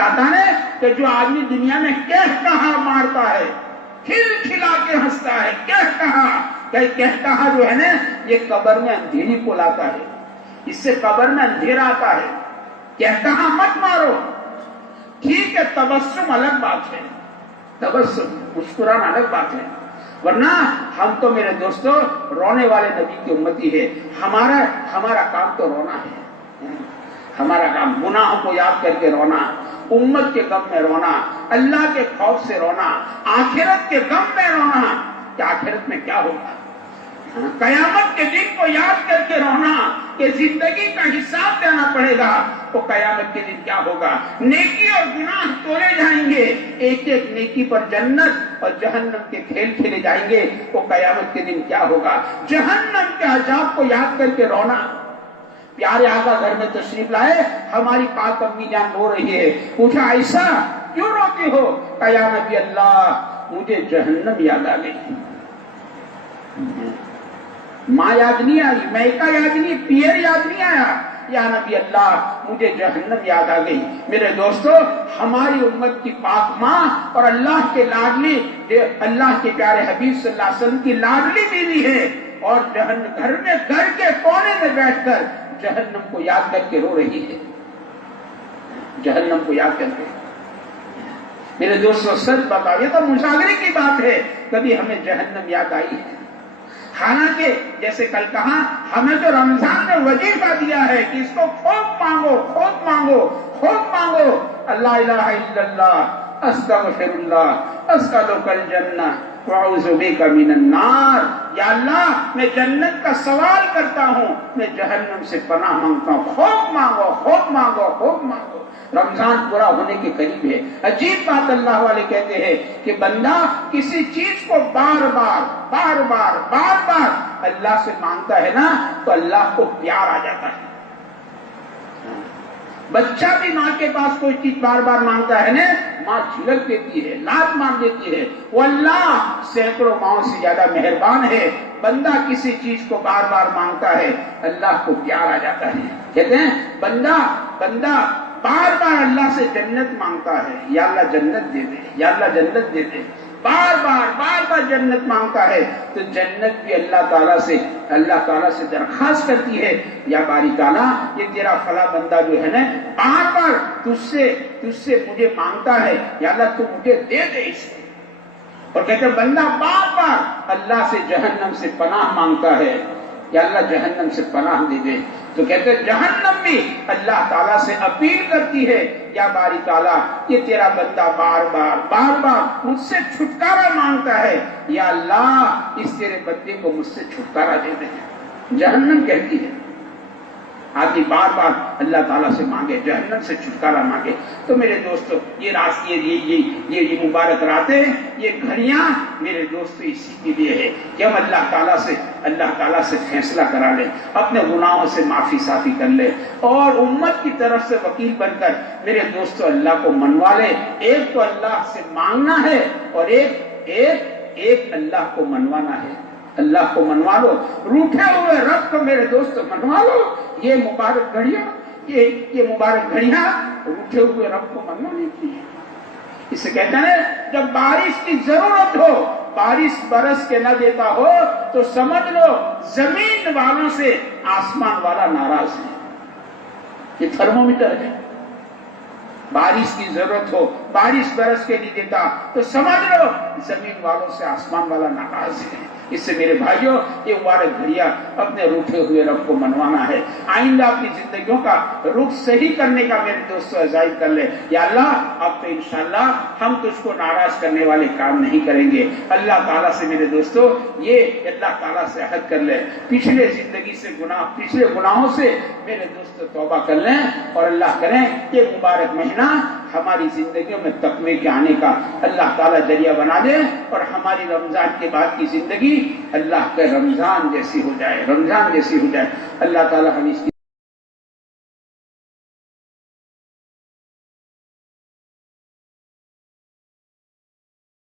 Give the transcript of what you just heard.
آتا ہے کہ جو آدمی دنیا میں کہہ کہا مارتا ہے، کھل کھلا کے ہنستا ہے، کہہ کہا جو ہے نا یہ قبر میں اندھیری کو لاتا ہے، اس سے قبر میں اندھیرا آتا ہے۔ کہا مت مارو، ٹھیک ہے تبسم الگ بات ہے، تبسم مسکرانا الگ بات ہے، ورنہ ہم تو میرے دوستو رونے والے نبی کی امتی ہے۔ ہمارا کام تو رونا ہے، ہمارا کام گناہوں کو یاد کر کے رونا، امت کے غم میں رونا، اللہ کے خوف سے رونا، آخرت کے غم میں رونا کہ آخرت میں کیا ہوگا، قیامت کے دن کو یاد کر کے رونا کہ زندگی کا حساب دینا پڑے گا، تو قیامت کے دن کیا ہوگا، نیکی اور گناہ تولے جائیں گے، ایک ایک نیکی پر جنت اور جہنم کے کھیل کھیلے جائیں گے، تو قیامت کے دن کیا ہوگا، جہنم کے عذاب کو یاد کر کے رونا۔ پیارے آقا گھر میں تشریف لائے، ہماری پاک امی جان رو رہی ہے، پوچھا عائشہ کیوں روتی ہو؟ یا نبی اللہ مجھے جہنم یاد آ گئی، ماں یاد نہیں آئی، میکا یاد نہیں، پیر یاد نہیں آیا، یا نبی اللہ مجھے جہنم یاد آ گئی۔ میرے دوستو ہماری امت کی پاک ماں اور اللہ کے لاڈلی، اللہ کے پیارے حبیب صلی اللہ علیہ وسلم کی لاڈلی بیوی ہے، اور گھر میں گھر کے کونے میں بیٹھ کر جہنم کو یاد کر کے رو رہی ہے، جہنم کو یاد کر کے۔ میرے دوستو سچ بتاؤ، یہ تو مشاغرے کی بات ہے، کبھی ہمیں جہنم یاد آئی ہے؟ حالانکہ جیسے کل کہا ہمیں تو رمضان میں وظیفہ دیا ہے کہ اس کو خوب مانگو، خوب مانگو، خوب مانگو، اللہ الہ الا اللہ، استغفر اللہ، اسألک الجنہ واعوذ بک من النار۔ یا اللہ میں جنت کا سوال کرتا ہوں، میں جہنم سے پناہ مانگتا ہوں، خوب مانگو، خوب مانگو، خوب مانگو۔ رمضان پورا ہونے کے قریب ہے۔ عجیب بات، اللہ والے کہتے ہیں کہ بندہ کسی چیز کو بار بار اللہ سے مانگتا ہے نا تو اللہ کو پیار آ جاتا ہے۔ بچہ بھی ماں کے پاس کوئی چیز بار بار مانگتا ہے نا، ماں جھلک دیتی ہے، لات مار دیتی ہے، وہ اللہ سینکڑوں ماؤں سے زیادہ مہربان ہے۔ بندہ کسی چیز کو بار بار مانگتا ہے، اللہ کو پیار آ جاتا ہے۔ کہتے ہیں بندہ بار بار اللہ سے جنت مانگتا ہے، یا اللہ جنت دے دے، یا اللہ جنت دے دے، بار بار جنت مانگتا ہے تو جنت بھی اللہ تعالیٰ سے درخواست کرتی ہے، یا باری تعالیٰ یہ تیرا فلاں بندہ جو ہے نا بار بار تجھ سے مجھے مانگتا ہے، یا اللہ تو مجھے دے دے اسے۔ اور کہتے ہیں بندہ بار بار اللہ سے جہنم سے پناہ مانگتا ہے، یا اللہ جہنم سے پناہ دے دے، تو کہتے ہیں جہنم بھی اللہ تعالیٰ سے اپیل کرتی ہے، یا باری تعالیٰ یہ تیرا بندہ بار بار مجھ سے چھٹکارا مانگتا ہے، یا اللہ اس تیرے بندے کو مجھ سے چھٹکارا دے دے۔ جہنم کہتی ہے آدمی بار بار اللہ تعالیٰ سے مانگے، جہنم سے چھٹکارا مانگے۔ تو میرے دوستو یہ یہ مبارک راتیں، یہ گھڑیاں میرے دوستو اسی کے لیے ہے کہ ہم اللہ تعالیٰ سے فیصلہ کرا لیں، اپنے گناہوں سے معافی صافی کر لیں، اور امت کی طرف سے وکیل بن کر میرے دوستو اللہ کو منوا لیں۔ ایک تو اللہ سے مانگنا ہے، اور ایک اللہ کو منوانا ہے۔ اللہ کو منوا لو، روٹھے ہوئے رب کو میرے دوستو منوا لو۔ یہ مبارک گھڑیاں روٹھے ہوئے رب کو منوانے کی ہے۔ اسے کہتے ہیں جب بارش کی ضرورت ہو، بارش برس کے نہ دیتا ہو تو سمجھ لو زمین والوں سے آسمان والا ناراض ہے۔ یہ تھرمومیٹر ہے۔ بارش کی ضرورت ہو، بارش برس کے نہیں دیتا تو سمجھ لو زمین والوں سے آسمان والا ناراض ہے۔ اس سے میرے بھائیوں یہ مبارک گھڑیاں اپنے روٹھے ہوئے رب کو منوانا ہے۔ آئندہ اپنی زندگیوں کا رخ صحیح کرنے کا میرے دوستوں عزائم کر لے۔ یا اللہ اب تو انشاءاللہ ہم تجھ کو ناراض کرنے والے کام نہیں کریں گے۔ اللہ تعالیٰ سے میرے دوستوں یہ اللہ تعالیٰ سے عہد کر لے، پچھلے گناہوں سے میرے دوستوں توبہ کر لیں، اور اللہ کریں کہ مبارک مہینہ ہماری زندگیوں میں تقوی کے آنے کا اللہ تعالیٰ ذریعہ بنا دے، اور ہماری رمضان کے بعد کی زندگی اللہ کے رمضان جیسی ہو جائے، اللہ تعالیٰ ہم اس کی